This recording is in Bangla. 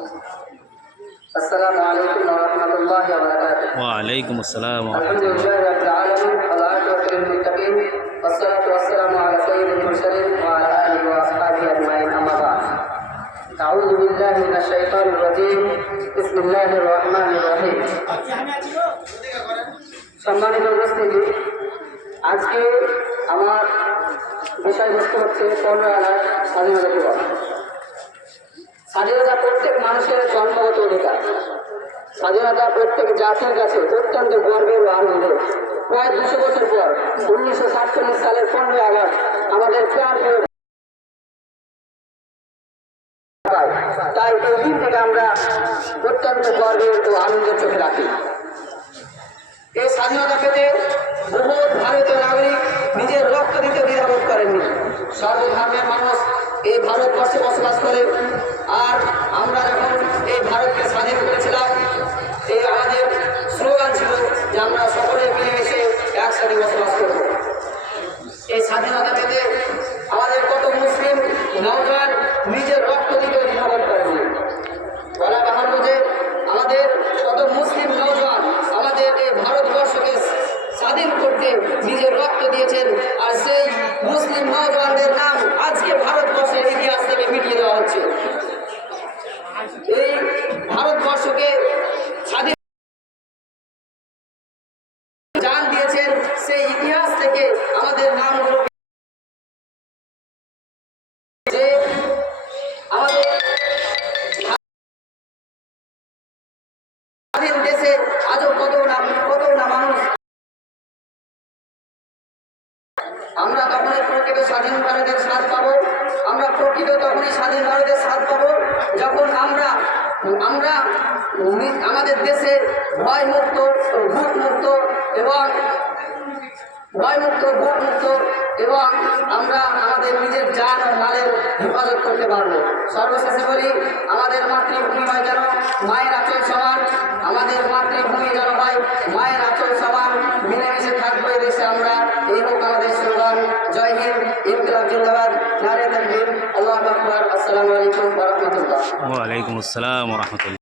السلام عليكم ورحمة الله وبركاته. وعليكم السلام ورحمة الحمد الله. لله رب العالمين والعاقبة للمتقين والصلاة والسلام على سيد المرسلين وعلى آله وأصحابه أجمعين أما بعد. أعوذ بالله من الشيطان الرجيم. بسم الله الرحمن الرحيم. সম্মানিত উপস্থিতি, আজকে আমার বিষয়বস্তু হচ্ছে 15 আগস্ট স্বাধীনতা দিবস। স্বাধীনতা প্রত্যেক মানুষের জন্মগত অধিকার। স্বাধীনতা প্রত্যেক জাতির কাছে অত্যন্ত গর্বের ও আনন্দের। প্রায় 200 বছর পর 1947 সালের 15 আগস্ট আমাদের প্রাণ তাই এই দিন থেকে আমরা অত্যন্ত গর্বের ও আনন্দের চোখে রাখি। এই স্বাধীনতা পেতে বহু ভারতীয় নাগরিক নিজের রক্ত দিতে দ্বিধাবোধ করেননি। সর্বধর্মের মানুষ এই ভারতবর্ষে বসবাস করে। আর আমরা যখন এই ভারতকে স্বাধীন করেছিলাম, এই আমাদের স্লোগান ছিল যে আমরা সকলে মিলেমিশে একসাথে বসবাস করব। এই স্বাধীনতা পেতে আমাদের কত মুসলিম নওজোয়ান নিজের রক্ত দিতে দ্বিধাবোধ করেননি। বলা বাহুল্য যে আমাদের কত মুসলিম নওজোয়ান আমাদের এই ভারতবর্ষকে স্বাধীন করতে নিজের রক্ত দিয়েছেন। আর সেই মুসলিম নওজোয়ানদের নাম আজকে ভারতবর্ষের ইতিহাস থেকে মিটিয়ে দেওয়া হচ্ছে। এই ভারতবর্ষকে স্বাধীন জান দিয়েছেন, সেই ইতিহাস থেকে আমাদের নামগুলো যে আমাদের স্বাধীন দেশে আজও কত না মানুষ। আমরা তখনই প্রকৃত স্বাধীন ভারতের স্বাদ পাবো। আমরা প্রকৃত তখনই স্বাধীন ভারতের স্বাদ পাবো যখন আমরা আমাদের দেশে ভয়মুক্ত, ভোটমুক্ত এবং এবং আমরা আমাদের নিজের জান ও মালের হেফাজত করতে পারবো। সর্বশেষে বলি, আমাদের মাতৃভূমি হয় যেন মায়ের আঁচল সমান। আমাদের মাতৃভূমি যেন হয় মায়ের আঁচল সমান। মিলেমিশে থাকবো এই দেশে আমরা। এই হোক আমাদের স্লোগান। জয় হিন্দ, ইনকিলাব জিন্দাবাদ, নারে তাকবীর, আল্লাহু আকবার। আসসালামু আলাইকুম ওয়া রাহমাতুল্লাহ। ওয়া আলাইকুম আসসালাম ওয়া রাহমাতুল্লাহ।